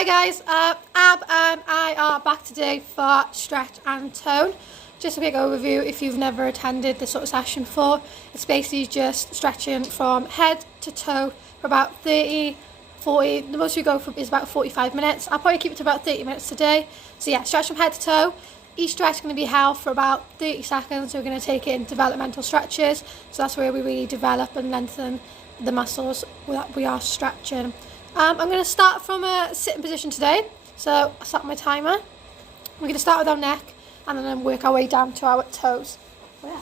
Hi guys, Ab and I are back today for stretch and tone. Just a quick overview if you've never attended this sort of session before. It's basically just stretching from head to toe for about 30, 40, the most we go for is about 45 minutes. I'll probably keep it to about 30 minutes today. So yeah, stretch from head to toe. Each stretch is going to be held for about 30 seconds. We're going to take it in developmental stretches. So that's where we really develop and lengthen the muscles that we are stretching. I'm going to start from a sitting position today. So I'll start my timer. We're going to start with our neck and then work our way down to our toes. Yeah.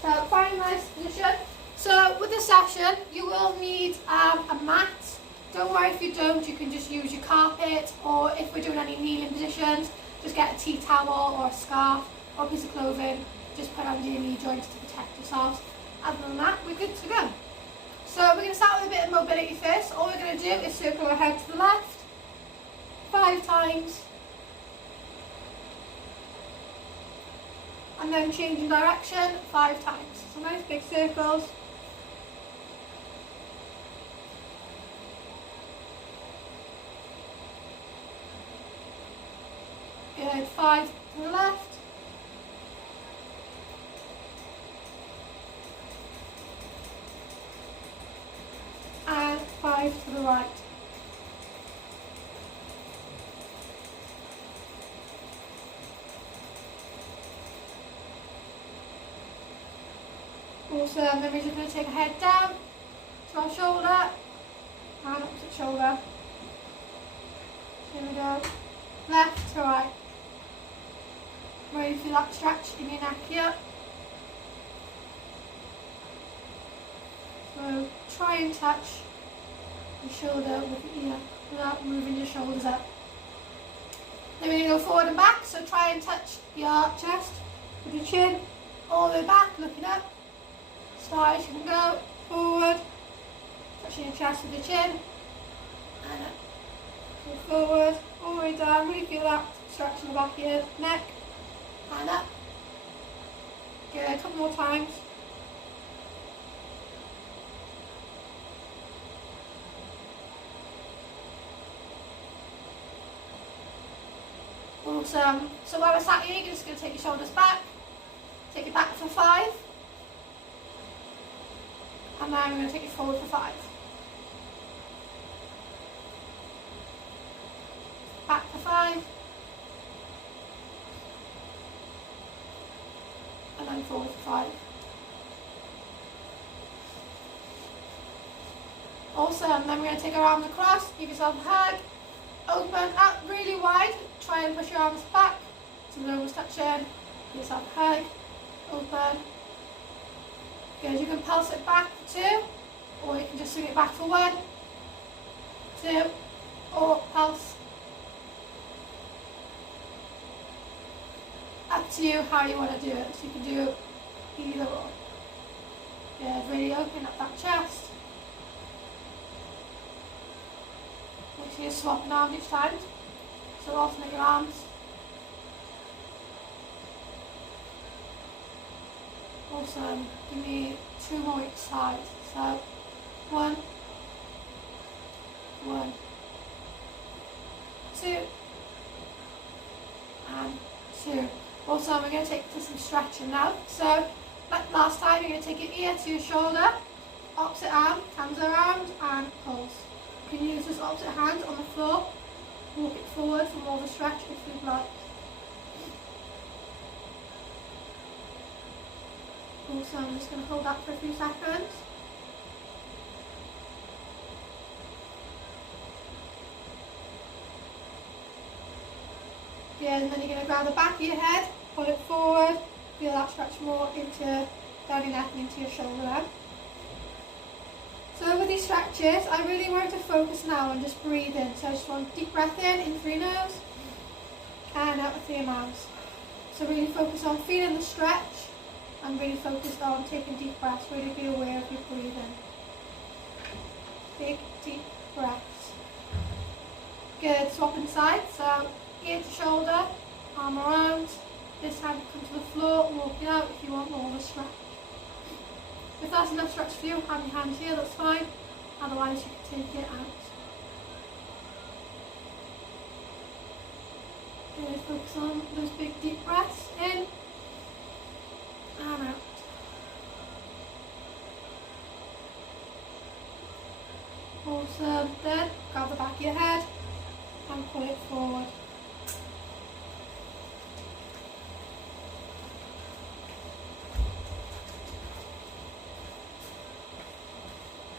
So find a nice position. So with this session, you will need a mat. Don't worry if you don't, you can just use your carpet, or if we're doing any kneeling positions, just get a tea towel or a scarf or a piece of clothing, just put under your knee joints to protect yourselves. Other than that, we're good to go. So we're going to start with a bit of mobility first. All we're going to do is circle our head to the left 5 times. And then changing direction 5 times. So nice big circles. Good, 5 to the left. And 5 to the right. Also, then we're just going to take our head down to our shoulder and opposite shoulder. Here we go. Left to right. Ready for that stretch in your neck here. So try and touch your shoulder with your ear without moving your shoulders up. Then we're going to go forward and back, so try and touch your chest with your chin all the way back, looking up. As you can go forward, touching your chest with your chin, and up. Go forward, all the way down, really feel that stretch in the back of your neck, and up. Good, a couple more times. Awesome. So while we're sat here, you're just going to take your shoulders back, take it back for 5. And then I'm going to take it forward for 5. Back for 5. And then forward for 5. Awesome. Then we're going to take our arms across, give yourself a hug, open up really wide, try and push your arms back so they're almost touching, give yourself a hug, open. Good, you can pulse it back for 2, or you can just swing it back for 1, 2, or pulse. Up to you how you want to do it, so you can do either or. Good, really open up that chest. Make sure you're swapping arms each time, so alternate your arms. Awesome. Give me 2 more each side. So 1, 1, 2, and 2. Also, we're going to take to some stretching now. So, like last time, you're going to take your ear to your shoulder, opposite arm, hands around, and pulse. You can use this opposite hand on the floor, walk it forward for more of a stretch if you'd like. Also, I'm just going to hold that for a few seconds. Yeah, and then you're going to grab the back of your head, pull it forward, feel that stretch more into down your neck and into your shoulder then. So with these stretches, I really want to focus now on just breathing. So I just want deep breath in through your nose, and out through your mouth. So really focus on feeling the stretch. I'm really focused on taking deep breaths, really be aware of your breathing. Big, deep breaths. Good, swapping sides, so ear to shoulder, arm around. This hand come to the floor, walking out if you want more of a stretch. If that's enough stretch for you, have your hand here, that's fine. Otherwise you can take it out. focus on those big deep breaths in and out. Awesome. Then grab the back of your head and pull it forward.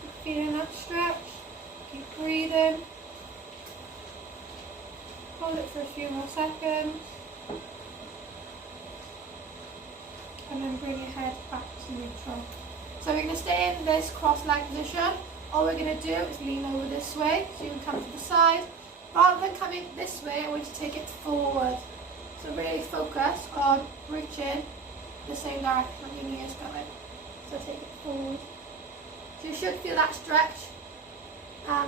Keep feeling that stretch. Keep breathing. Hold it for a few more seconds. And then bring your head back to neutral. So we're going to stay in this cross-leg position. All we're going to do is lean over this way, so you can come to the side. Rather than coming this way, I want you to take it forward. So really focus on reaching the same direction that your knee is going. So take it forward. So you should feel that stretch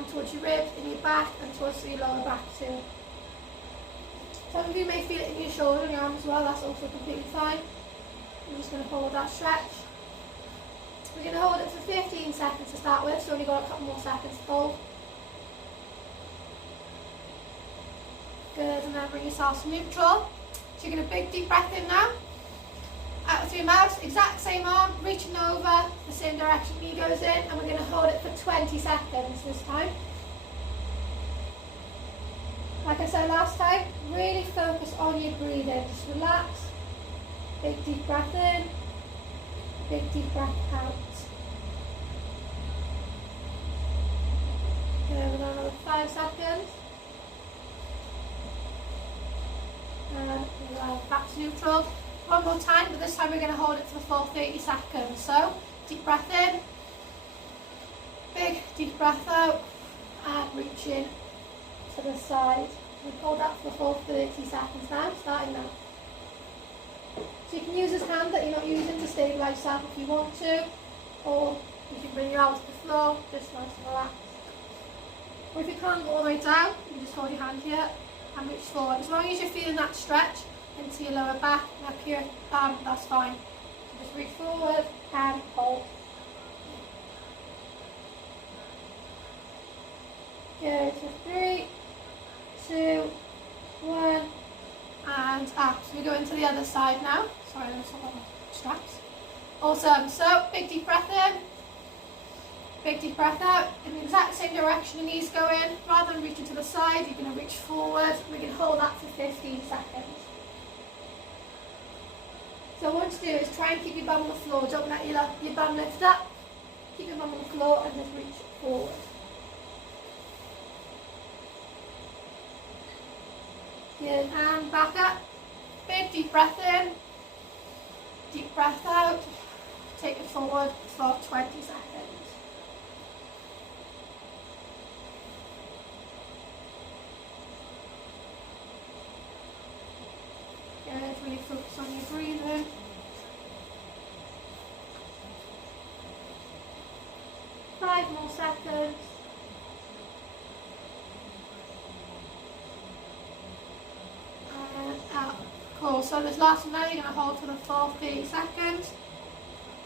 towards your ribs, in your back, and towards your lower back too. Some of you may feel it in your shoulder and your arm as well, that's also completely fine. I'm just going to hold that stretch. We're going to hold it for 15 seconds to start with, so we've only got a couple more seconds to hold. Good, and then bring yourself to neutral. So you're going to big deep breath in now. Out through your mouth, exact same arm, reaching over, the same direction knee goes in, and we're going to hold it for 20 seconds this time. Like I said last time, really focus on your breathing. Just relax. Big deep breath in. Big deep breath out. Good, we've got another 5 seconds. And we'll back to neutral. One more time, but this time we're going to hold it for the full 30 seconds. So, deep breath in. Big deep breath out. And reaching to the side. We'll hold that for the full 30 seconds now, starting now. So you can use this hand that you're not using to stabilise yourself if you want to, or you can bring your arms to the floor, just nice and relaxed. Or if you can't go all the way down, you can just hold your hand here and reach forward. As long as you're feeling that stretch into your lower back and up here, that's fine. So just reach forward and hold. Good, so 3, 2, 1, and up. So we go into the other side now. Sorry, there's a lot of straps. Awesome. So big deep breath in, big deep breath out. In the exact same direction the knees go in. Rather than reaching to the side, you're going to reach forward. We can hold that for 15 seconds. So what to do is try and keep your bum on the floor. Don't let your bum lift up. Keep your bum on the floor and just reach forward. Good, and back up. Big deep breath in. Deep breath out. Take it forward for 20 seconds. Good, really focus on your breathing. Five more seconds. And out. Cool, so this last one now you're going to hold for the full 30 seconds.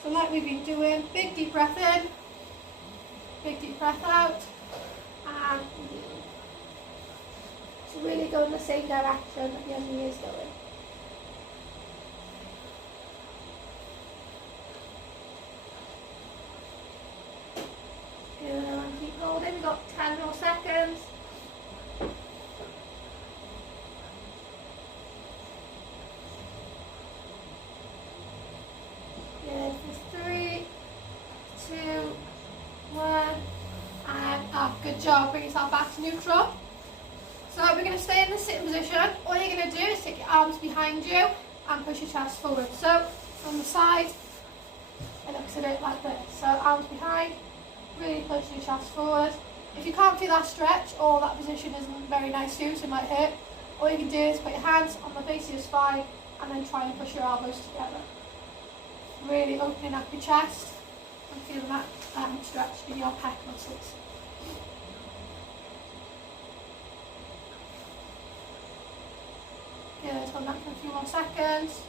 So like we've been doing, big deep breath in, big deep breath out, and so really go in the same direction that your knee is going. Good, and keep holding, we've got 10 more seconds. Good, for 3, 2, 1, and up. Good job, bring yourself back to neutral. So we're going to stay in the sitting position. All you're going to do is take your arms behind you and push your chest forward. So on the side, it looks a bit like this. So arms behind, really push your chest forward. If you can't feel that stretch or that position isn't very nice to you, so it might hurt, all you can do is put your hands on the base of your spine and then try and push your elbows together. Really opening up your chest and feeling that stretch in your pec muscles. Good, hold that for a few more seconds.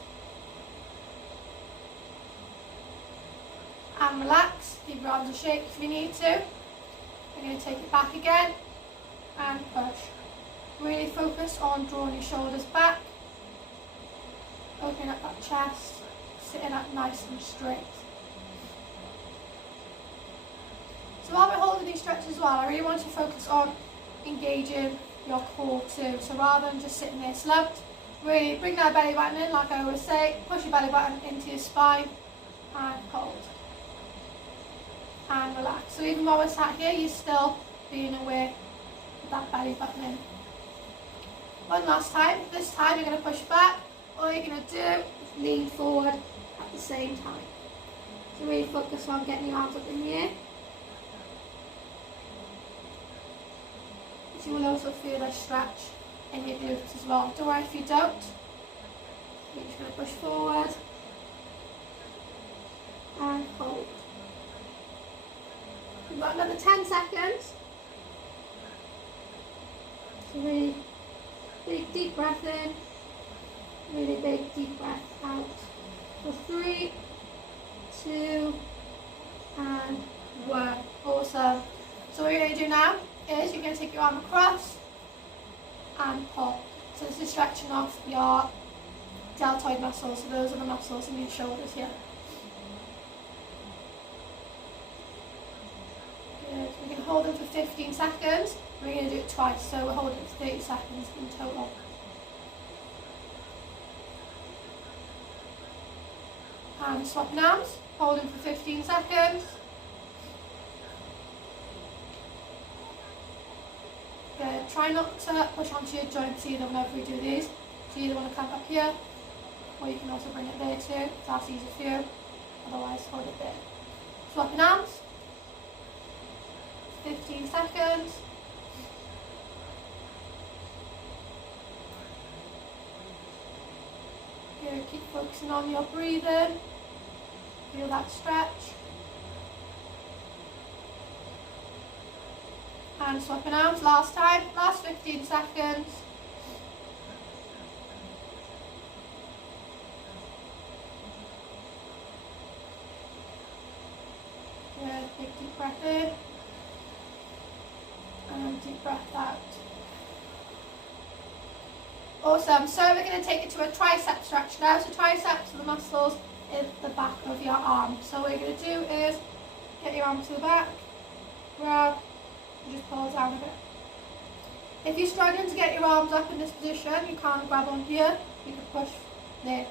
And relax, keep your arms a shake if you need to. We're going to take it back again and push. Really focus on drawing your shoulders back opening up that chest, sitting up nice and straight. So while we're holding these stretches as well, I really want you to focus on engaging your core too. So rather than just sitting there slumped, really bring that belly button in, like I always say, push your belly button into your spine and hold. And relax. So even while we're sat here, you're still being aware of that belly button in. One last time. This time you're going to push back. All you're going to do is lean forward at the same time. So really focus on getting your arms up in the air. You will also feel a stretch in your glutes as well. Don't worry if you don't. You're just going to push forward and hold. We've got another 10 seconds. So really big deep breath in, really big deep breath out. For 3, 2, and 1. Awesome. So what you're going to do now is you're going to take your arm across and pull. So this is stretching off your deltoid muscles. So those are the muscles in your shoulders here. Good. We're going to hold them for 15 seconds. We're going to do it twice, so we're holding it for 30 seconds in total. And swapping arms, holding for 15 seconds. Good. Try not to push onto your joints either whenever we do these. So you either want to come up here, or you can also bring it there too, if that's easier for you. Otherwise, hold it there. Swapping arms. 15 seconds. Good. Keep focusing on your breathing. Feel that stretch. And swapping arms, last time, last 15 seconds. Good, big deep breath in. And deep breath out. Awesome, so we're going to take it to a tricep stretch now. So triceps are the muscles in the back of your arm. So what you're going to do is get your arm to the back, grab, and just pull it down a bit. If you're struggling to get your arms up in this position, you can't grab on here, you can push there.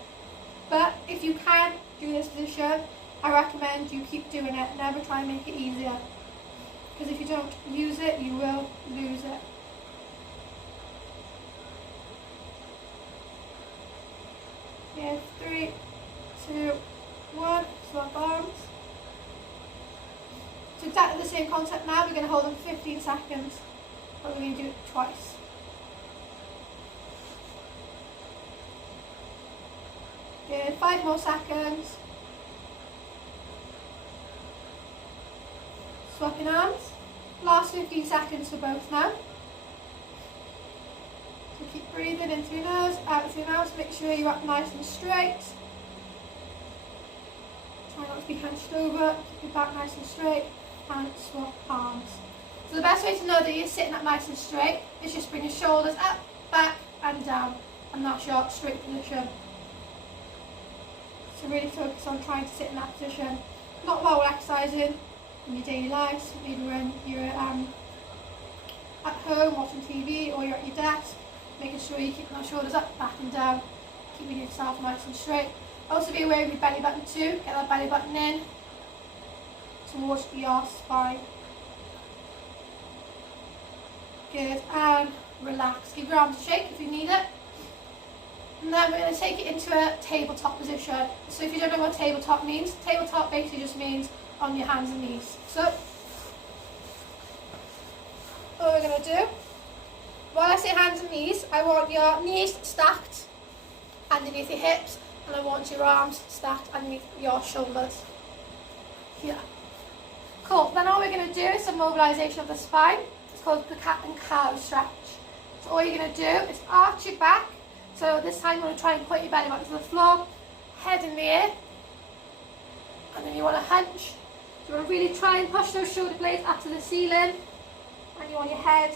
But if you can do this position, I recommend you keep doing it, never try and make it easier. Because if you don't use it, you will lose it. Okay, 3, 2, 1, swap arms. So exactly the same concept now, we're going to hold them for 15 seconds, but we're going to do it twice. Good, 5 more seconds. Swapping arms. Last 15 seconds for both now. So keep breathing in through your nose, out through your nose. Make sure you're up nice and straight. Try not to be hunched over. Keep your back nice and straight. And swap arms. So the best way to know that you're sitting up nice and straight is just bring your shoulders up, back and down. And that's your straight position. So really focus on trying to sit in that position. Not while we're exercising, in your daily lives, maybe when you're at home watching TV or you're at your desk, making sure you're keeping those shoulders up, back and down, keeping yourself nice and straight. Also be aware of your belly button too, get that belly button in towards your spine. Good, and relax. Give your arms a shake if you need it. And then we're going to take it into a tabletop position. So if you don't know what tabletop means, tabletop basically just means on your hands and knees. So what we're going to do, while I say hands and knees, I want your knees stacked underneath your hips, and I want your arms stacked underneath your shoulders. Here. Cool. Then all we're going to do is some mobilization of the spine. It's called the cat and cow stretch. So all you're going to do is arch your back. So this time you want to try and put your belly button to the floor, head in the air, and then you want to hunch. You want to really try and push those shoulder blades up to the ceiling, and you want your head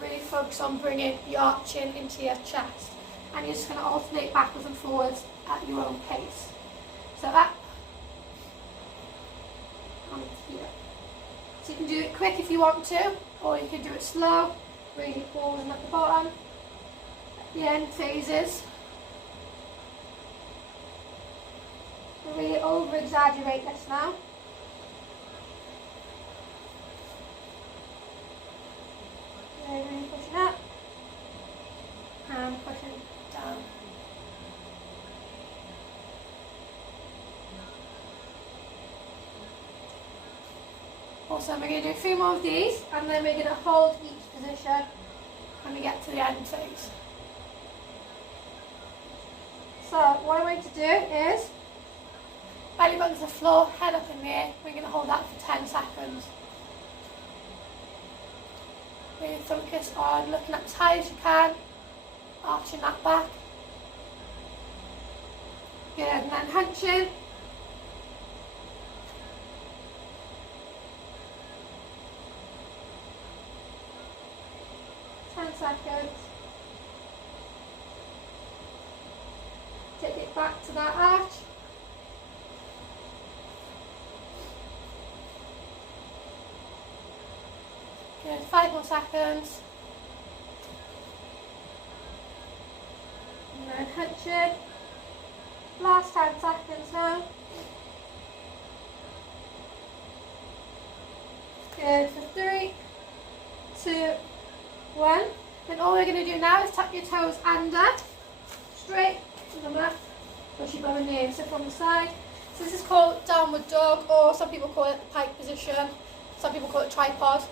really focus on bringing your chin into your chest. And you're just going to alternate backwards and forwards at your own pace. So up and here. So you can do it quick if you want to, or you can do it slow, really pausing at the bottom. At the end phases. Really over exaggerate this now. Really pushing up and pushing down. Also, we're going to do a few more of these, and then we're going to hold each position when we get to the end phase. So what I'm going to do is belly button to the floor, head up in the air. We're going to hold that for 10 seconds. Really focus on looking up as high as you can, arching that back. Good, and then hunching. Seconds. Take it back to that arch. Good, 5 more seconds. And then hunching. Last 10 seconds now. Good, for 3, 2, 1. Then all we're going to do now is tuck your toes under, straight to the mat, push your bum in the air, so from the side. So this is called downward dog, or some people call it the pike position, some people call it tripod,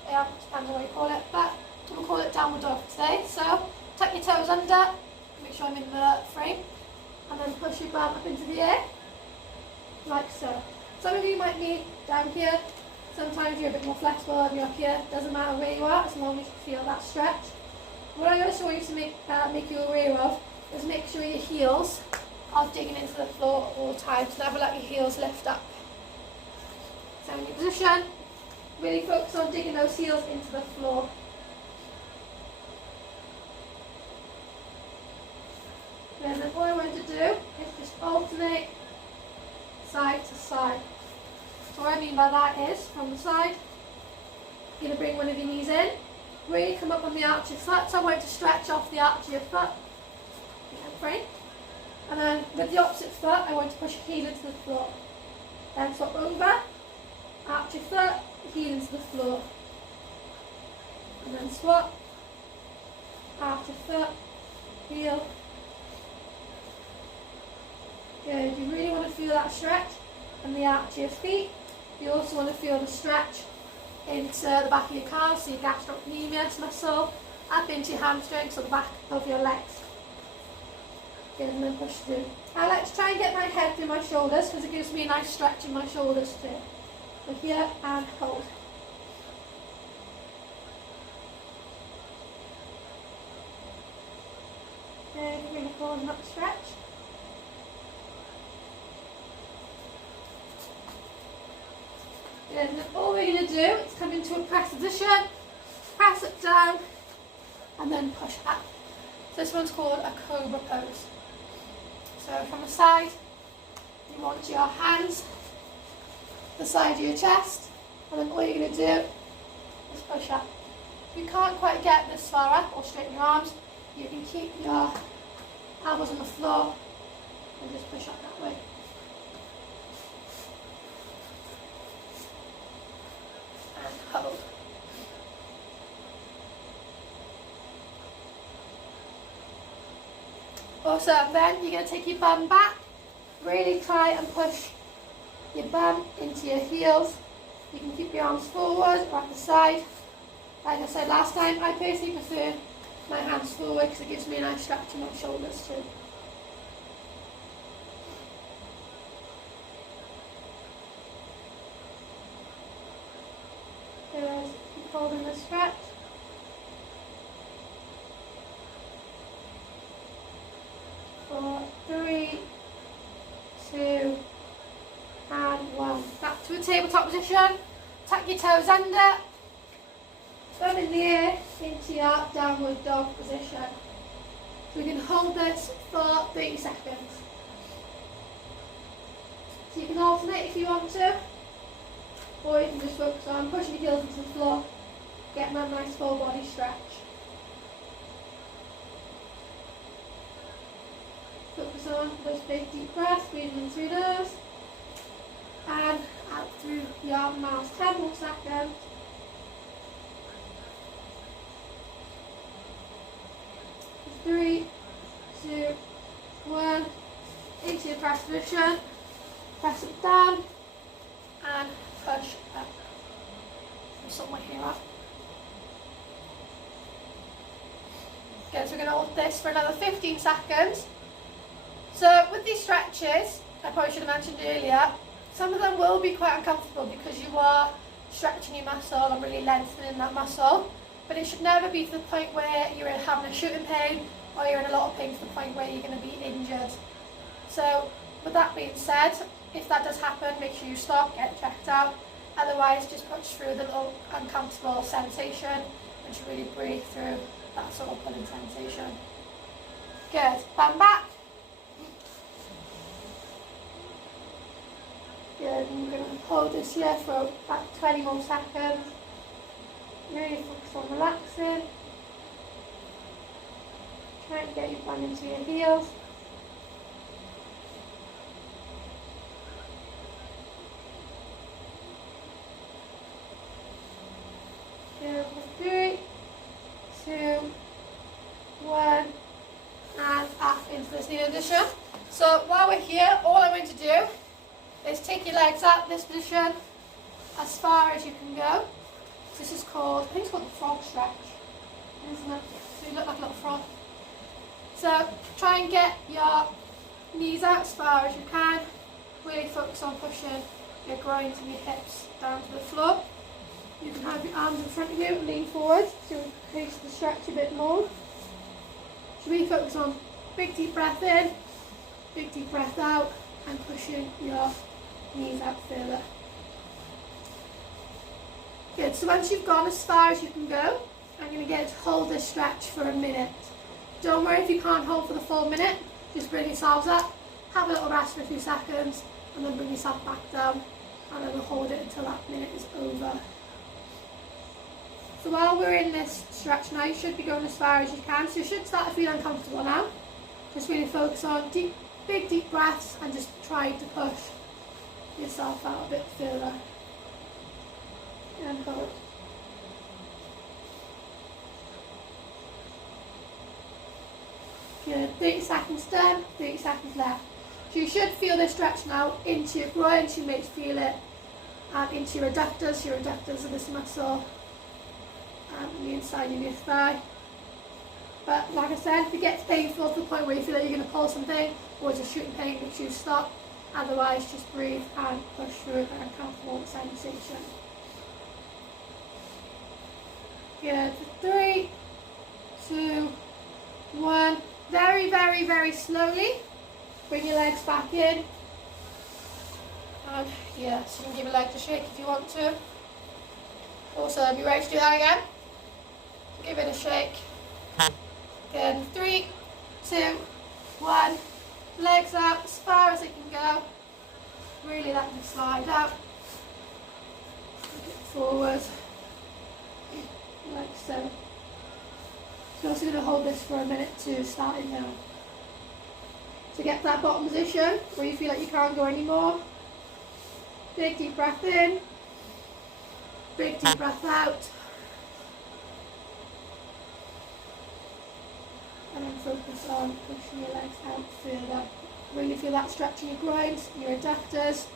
depends on what you call it, but we'll call it downward dog today. So tuck your toes under, make sure I'm in the frame, and then push your bum up into the air, like so. Some of you might be down here, sometimes you're a bit more flexible and you're up here, doesn't matter where you are as long as you feel that stretch. What I also want you to make you aware of is make sure your heels are digging into the floor all the time, so never let your heels lift up. So in your position, really focus on digging those heels into the floor. And then all I want to do is just alternate side to side. So what I mean by that is, from the side, you're going to bring one of your knees in, really come up on the arch of your foot, so I want you to stretch off the arch of your foot, frame. And then with the opposite foot, I want to push your heel into the floor. Then swap over, arch your foot, heel into the floor. And then swap, arch your foot, heel. Good, you really want to feel that stretch and the arch of your feet. You also want to feel the stretch into the back of your calves, so your gastrocnemius muscle, up into your hamstrings, so the back of your legs. Good, and then push through. I like to try and get my head through my shoulders because it gives me a nice stretch in my shoulders too. So here and hold. Good, really pulling that stretch. Good, and then all we're going to do is come into a press position, press it down, and then push up. So this one's called a Cobra Pose. So from the side, you want your hands the side of your chest, and then all you're going to do is push up. If you can't quite get this far up or straighten your arms, you can keep your elbows on the floor and just push up that way. And hold. Also, then you're going to take your bum back, really try and push your bum into your heels. You can keep your arms forward or at the side. Like I said last time, I personally prefer my hands forward because it gives me a nice stretch in my shoulders too. So keep holding the stretch. For 3, 2, and 1. Back to a tabletop position. Tuck your toes under. Thumb in the air into your downward dog position. So we can hold this for 30 seconds. So you can alternate if you want to, or you can just focus on pushing your heels into the floor, getting that nice full body stretch. Focus on those big deep breaths, breathing in through nose and out through your mouth. 10 more seconds. 3, 2, 1. Into your press position. Press it down and push up. There's somewhere here up. Okay, so we're going to hold this for another 15 seconds. So with these stretches, I probably should have mentioned earlier, some of them will be quite uncomfortable because you are stretching your muscle and really lengthening that muscle. But it should never be to the point where you're having a shooting pain or you're in a lot of pain to the point where you're going to be injured. So with that being said, if that does happen, make sure you stop, get checked out. Otherwise, just push through the little uncomfortable sensation and just really breathe through that sort of pulling sensation. Good. Bend back. Good. And we're going to hold this here for about 20 more seconds. Really focus on relaxing. Try and get your bum into your heels. Good. 3, 2, 1, and up into this knee position. So while we're here, all I'm going to do is take your legs out this position as far as you can go. This is called, I think it's called the frog stretch, isn't it? So you look like a little frog. So try and get your knees out as far as you can. Really focus on pushing your groins and your hips down to the floor. You can have your arms in front of you and lean forward to increase the stretch a bit more. So really focus on big deep breath in, big deep breath out, and pushing your knees out further. Good, so once you've gone as far as you can go, I'm going to get you to hold this stretch for a minute. Don't worry if you can't hold for the full minute, just bring yourselves up, have a little rest for a few seconds, and then bring yourself back down, and then we'll hold it until that minute is over. So while we're in this stretch now, you should be going as far as you can, so you should start to feel uncomfortable now. Just really focus on deep, big deep breaths and just try to push yourself out a bit further. And hold. Good, 30 seconds done, 30 seconds left. So you should feel this stretch now into your groins, you may feel it into your adductors. Your adductors are this muscle on the inside of your thigh. But like I said, if it gets painful to the point where you feel like you're going to pull something or just shooting pain, make sure you stop. Otherwise, just breathe and push through an uncomfortable sensation. Good. 3, 2, 1. Very, very, very slowly. Bring your legs back in. And yeah, so you can give a leg a shake if you want to. Also, be ready to do that again. Give it a shake. Good. 3, 2, 1. Legs out as far as it can go. Really let them slide out. Look it forward. Like so. So I'm also going to hold this for a minute too, starting now. So get to that bottom position where you feel like you can't go anymore. Big deep breath in. Big deep breath out. And then focus on pushing your legs out further. Really feel that stretch in your groins, your adductors.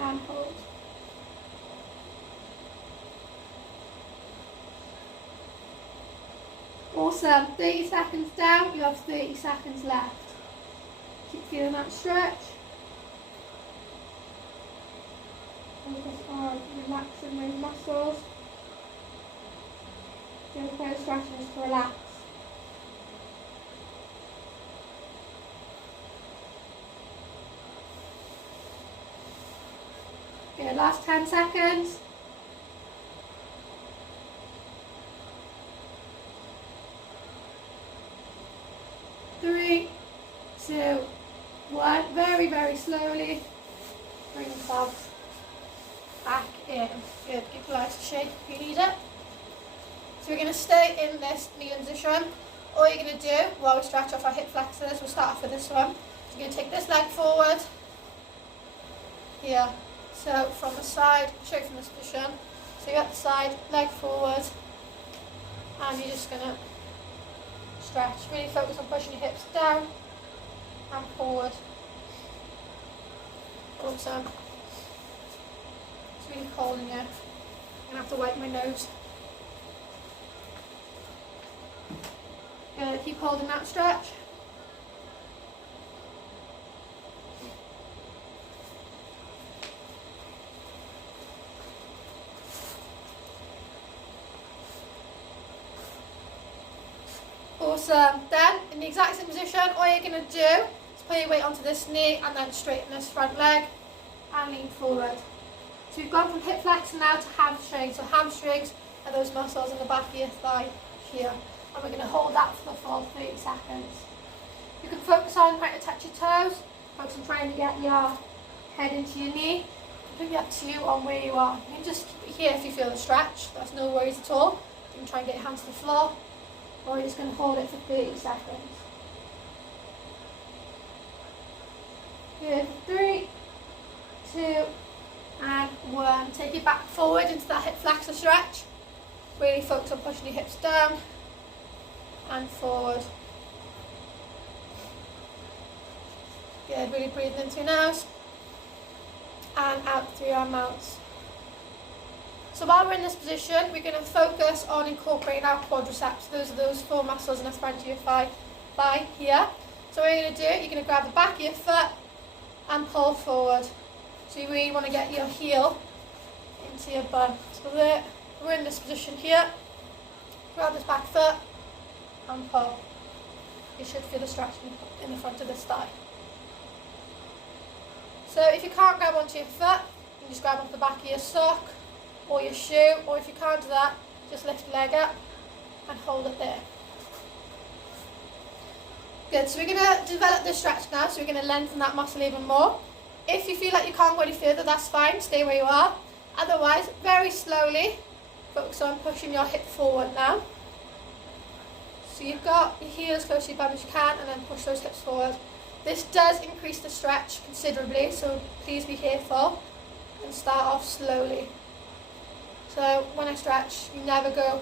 And hold. Awesome. 30 seconds down, you have 30 seconds left. Keep feeling that stretch. Focus on relaxing those muscles. Do a pair of stretches to relax. Good, last 10 seconds. 3, 2, 1. one. Very, very slowly. Bring yourself back in. Good. Keep your legs shake if you need it. So we're going to stay in this kneeling position. All you're going to do while we stretch off our hip flexors, we'll start off with this one. So you're going to take this leg forward. Here. So from the side, straight from this position. So you're at the side, leg forward. And you're just going to stretch. Really focus on pushing your hips down and forward. Awesome. It's really cold in here. I'm going to have to wipe my nose. Good, keep holding that stretch. Awesome. Then, in the exact same position, all you're going to do is put your weight onto this knee and then straighten this front leg and lean forward. So we've gone from hip flexor now to hamstring. So hamstrings are those muscles in the back of your thigh here. And we're going to hold that for the full 30 seconds. You can focus on trying to touch your toes, focus on trying to get your head into your knee. Completely up to you on where you are. You can just keep it here if you feel the stretch, that's no worries at all. You can try and get your hands to the floor, or you're just going to hold it for 30 seconds. Good, 3, 2, and 1. Take it back forward into that hip flexor stretch. Really focus on pushing your hips down and forward. Good, really breathe in through your nose and out through your mouth. So while we're in this position, we're going to focus on incorporating our quadriceps. Those are those 4 muscles in the front of your thigh here. So what you're going to do, you're going to grab the back of your foot and pull forward. So you really want to get your heel into your bum. So we're in this position here. Grab this back foot and pull. You should feel the stretch in the front of this thigh. So if you can't grab onto your foot, you can just grab onto the back of your sock or your shoe, or if you can't do that, just lift your leg up and hold it there. Good, so we're going to develop this stretch now, so we're going to lengthen that muscle even more. If you feel like you can't go any further, that's fine, stay where you are. Otherwise, very slowly, focus on pushing your hip forward now. So you've got your heel as close to your bum as you can, and then push those hips forward. This does increase the stretch considerably, so please be careful and start off slowly. So when I stretch, you never go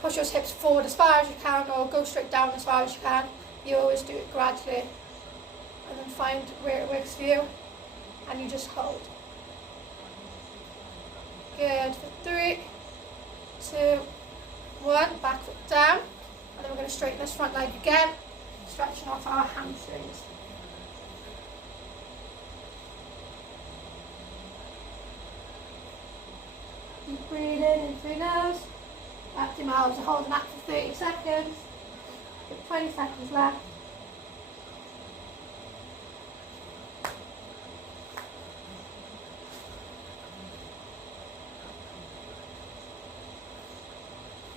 push those hips forward as far as you can or go straight down as far as you can. You always do it gradually and then find where it works for you, and you just hold. Good, for 3, 2, 1, back foot down, and then we're going to straighten this front leg again, stretching off our hamstrings. Keep breathing in through your nose, back to your mouth, so holding that for 30 seconds, 20 seconds left.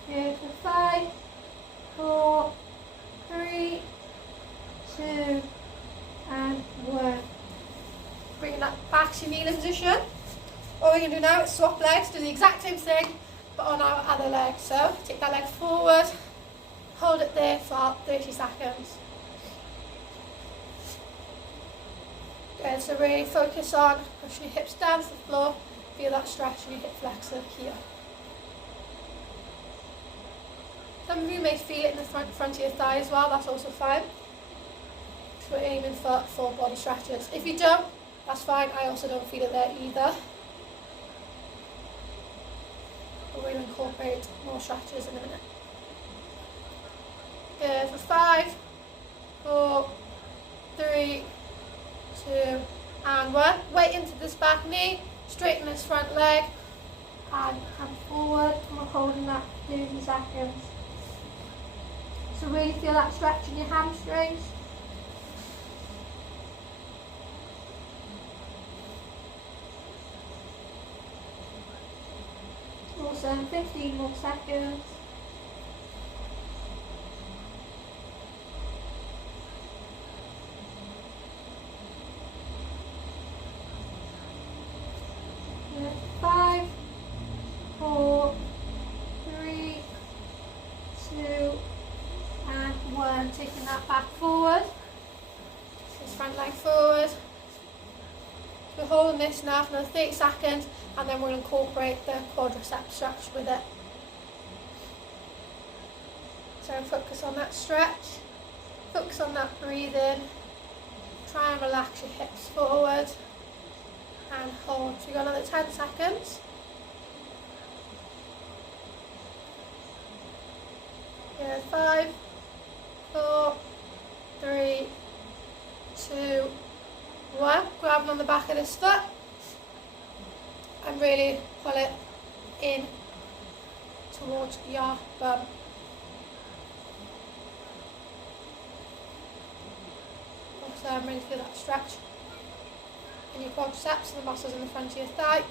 Good, for 5, 4, 3, 2, and 1. Bring that back to your kneeling position. What we're going to do now is swap legs, do the exact same thing, but on our other leg. So take that leg forward, hold it there for 30 seconds. Good, so really focus on pushing your hips down to the floor, feel that stretch in your hip flexor here. Some of you may feel it in the front of your thigh as well, that's also fine. So we're aiming for full body stretches. If you don't, that's fine, I also don't feel it there either. But we'll incorporate more stretches in a minute. Good, for 5, 4, 3, 2, and 1. Weight into this back knee, straighten this front leg, and come forward, and we're holding that for 30 seconds. So really feel that stretch in your hamstrings. Awesome, 15 more seconds. holding this now for another 30 seconds, and then we're going to incorporate the quadriceps stretch with it. So focus on that stretch, focus on that breathing, try and relax your hips forward, and hold. So we've got another 10 seconds. Good, 5, 4, 3, 2, 1. Grab on the back of this foot and really pull it in towards your bum. Also, really feel that stretch in your quadriceps and the muscles in the front of your thigh.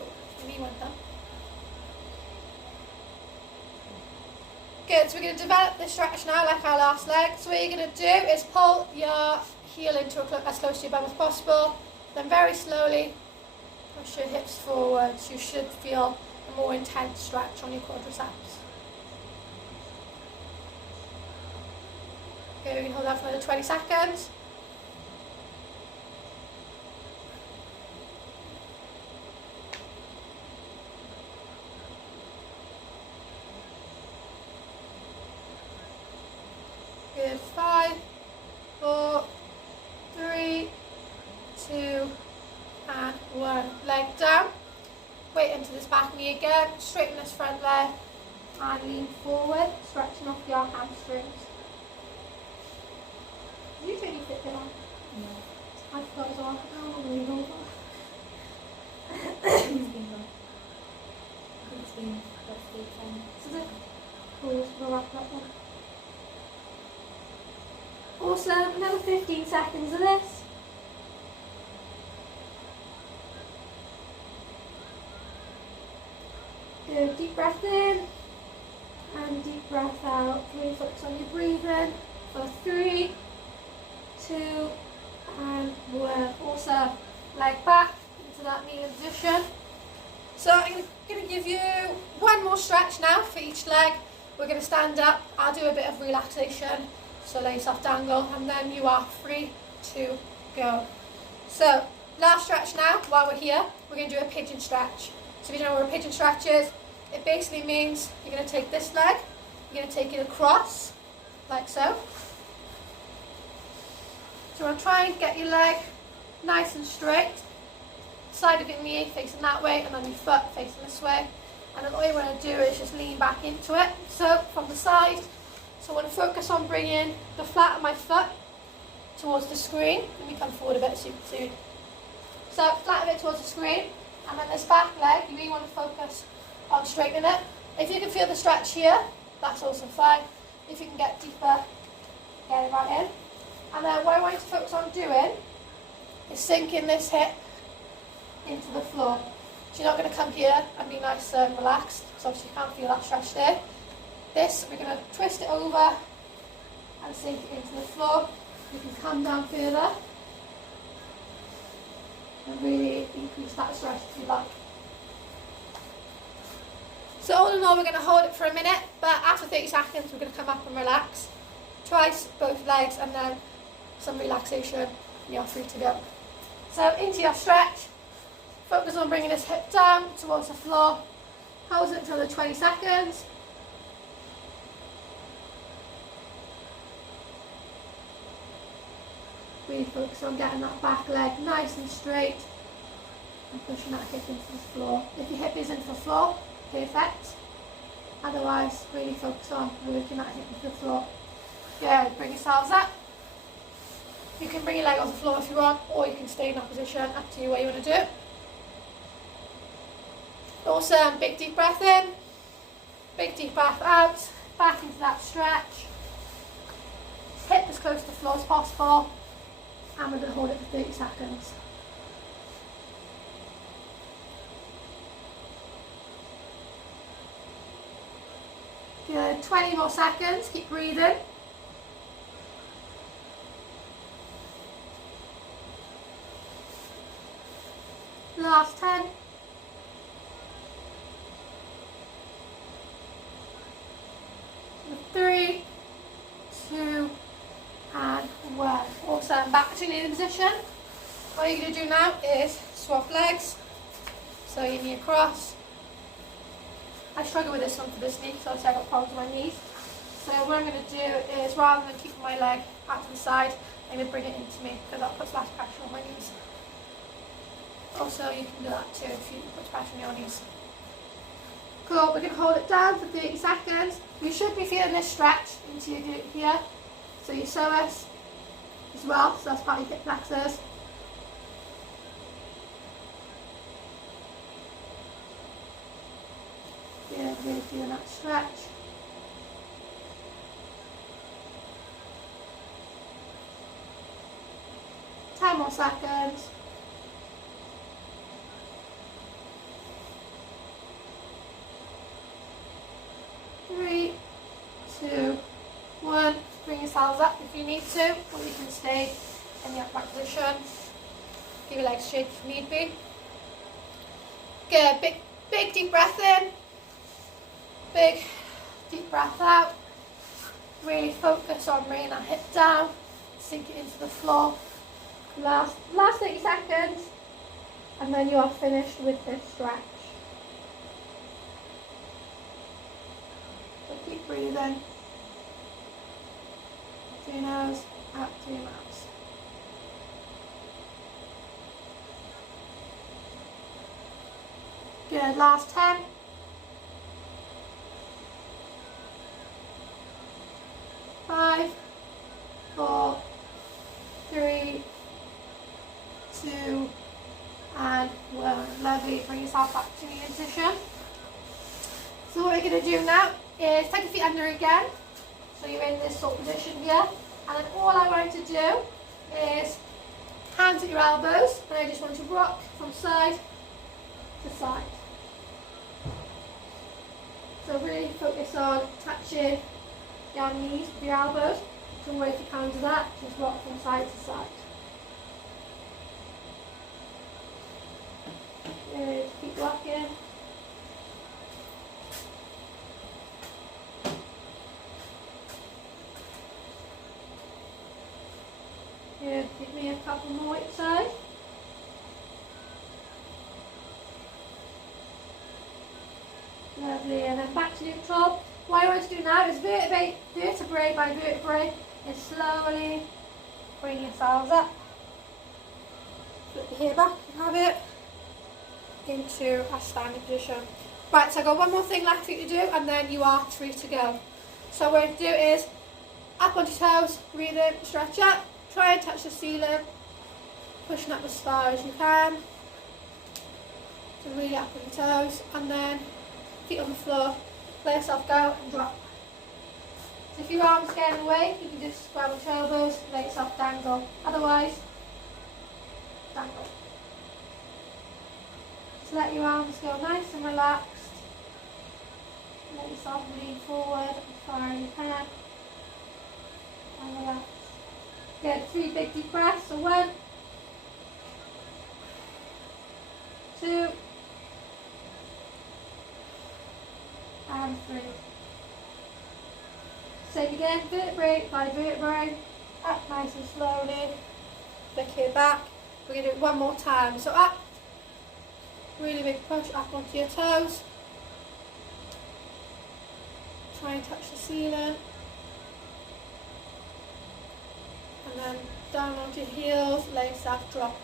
Oh, knee went down. Good, so we're going to develop this stretch now like our last leg. So what you're going to do is pull your heel into as close to your bum as possible, then very slowly push your hips forwards. You should feel a more intense stretch on your quadriceps. Okay, we can hold that for another 20 seconds. Good, 5, 4, 3, 2, and 1. Leg down. Weight into this back knee again. Straighten this front leg and lean forward, stretching off your hamstrings. Did you turn your Fitbit on? No. I forgot as well. Oh, I'm really over. It's been gone. I think it's been about 3 minutes. Is it? Cool, we'll wrap that one. Awesome, another 15 seconds of this. Good, deep breath in and deep breath out. Really focus on your breathing for 3, 2, and 1. Awesome. Leg back into that kneeling position. So I'm going to give you one more stretch now for each leg. We're going to stand up. I'll do a bit of relaxation. So lay yourself dangle, and then you are free to go. So last stretch now. While we're here, we're going to do a pigeon stretch. So if you don't know what a pigeon stretch is, it basically means you're going to take this leg, you're going to take it across, like so. So we'll try and get your leg nice and straight. Side of your knee facing that way, and then your foot facing this way. And then all you want to do is just lean back into it. So from the side. So I want to focus on bringing the flat of my foot towards the screen. Let me come forward a bit so you can see. So flat of it towards the screen. And then this back leg, you really want to focus on straightening it. If you can feel the stretch here, that's also fine. If you can get deeper, get it right in. And then what I want you to focus on doing is sinking this hip into the floor. So you're not going to come here and be nice and relaxed, because obviously you can't feel that stretch there. This, we're going to twist it over and sink it into the floor. You can come down further and really increase that stretch if you like. So all in all, we're going to hold it for a minute, but after 30 seconds we're going to come up and relax. Twice, both legs, and then some relaxation, and you're free to go. So into your stretch, focus on bringing this hip down towards the floor. Hold it for another 20 seconds. Really focus on getting that back leg nice and straight and pushing that hip into the floor. If your hip is into the floor, perfect. Otherwise, really focus on working that hip into the floor. Good, bring yourselves up. You can bring your leg off the floor if you want, or you can stay in that position, up to you what you want to do. Awesome, big deep breath in, big deep breath out, back into that stretch. Hip as close to the floor as possible. And we're going to hold it for 30 seconds. Good, 20 more seconds, keep breathing. Last 10. Three, 2, and 1. Awesome. Back to kneeling position. What you're going to do now is swap legs. So your knee across. I struggle with this one for this knee because I've got problems with my knees. So what I'm going to do is, rather than keeping my leg out to the side, I'm going to bring it into me because that puts less pressure on my knees. Also, you can do that too if you put pressure on your knees. Cool, we're going to hold it down for 30 seconds. You should be feeling this stretch into your glute here. So your psoas as well, so that's part of your hip flexors. Yeah, really feeling that stretch. More seconds. 3, 2, 1. Bring yourselves up if you need to, or you can stay in the upright position. Give your legs straight if need be. Good. Big deep breath in. Big deep breath out. Really focus on bringing that hip down. Sink it into the floor. Last 30 seconds, and then you are finished with this stretch. So keep breathing. Through your nose, out through your mouth. Good, last 10. 5, 4, 3, 2, and 1. Lovely. Bring yourself back to your position. So what we're going to do now is take your feet under again. So you're in this sort of position here. And then all I want you to do is hands at your elbows. And I just want to rock from side to side. So really focus on touching your knees with your elbows. Don't worry if you can't do that. Just rock from side to side. Good. Keep rocking. Good. Give me a couple more each side. Lovely. And then back to neutral. What I want to do now is vertebrae by vertebrae, is slowly bring yourselves up. Flip your hair back if you have it. Into a standing position. Right, so I've got one more thing left for you to do and then you are free to go. So what you do is up onto your toes, breathe in, stretch up, try and touch the ceiling, pushing up as far as you can. So really up on your toes, and then feet on the floor, let yourself go and drop. So if your arms get in the way, you can just grab your elbows, let yourself dangle. Otherwise, dangle. Just let your arms go nice and relaxed. Let yourself lean forward as far as you can. And relax. Good. 3 big deep breaths. So 1, 2, and 3. Same again, vertebrae by vertebrae. Up nice and slowly. Flick your back. We're going to do it one more time. So up. Really big push up onto your toes. Try and touch the ceiling. And then down onto your heels, let yourself drop.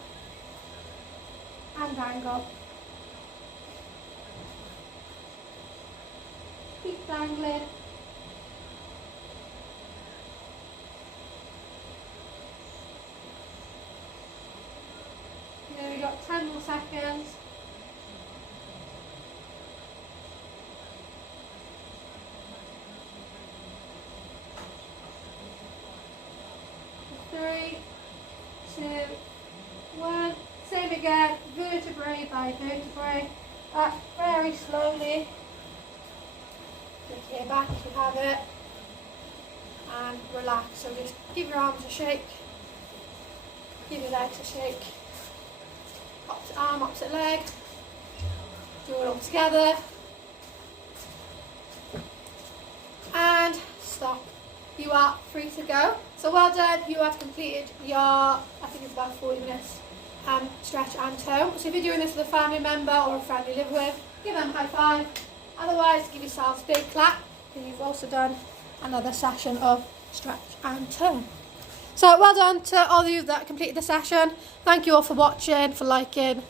And dangle. Keep dangling. Here we got 10 more seconds. Three, 2, 1. Same again, vertebrae by vertebrae. Up very slowly. Flick your back if you have it. And relax. So just give your arms a shake. Give your legs a shake. Opposite arm, opposite leg. Do it all together. And stop. You are free to go. So well done, you have completed your, I think it's about 40 minutes stretch and tone. So if you're doing this with a family member or a friend you live with, give them a high five. Otherwise, give yourselves a big clap, and you've also done another session of stretch and tone. So well done to all of you that completed the session. Thank you all for watching, for liking,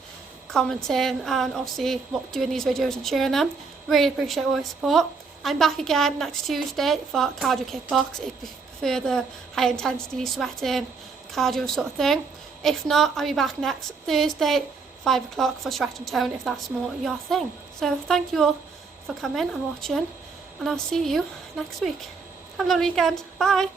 commenting, and obviously doing these videos and sharing them. Really appreciate all your support. I'm back again next Tuesday for cardio kickbox if you prefer the high intensity sweating cardio sort of thing. If not, I'll be back next Thursday 5 o'clock for stretch and tone if that's more your thing. So thank you all for coming and watching, and I'll see you next week. Have a lovely weekend. Bye.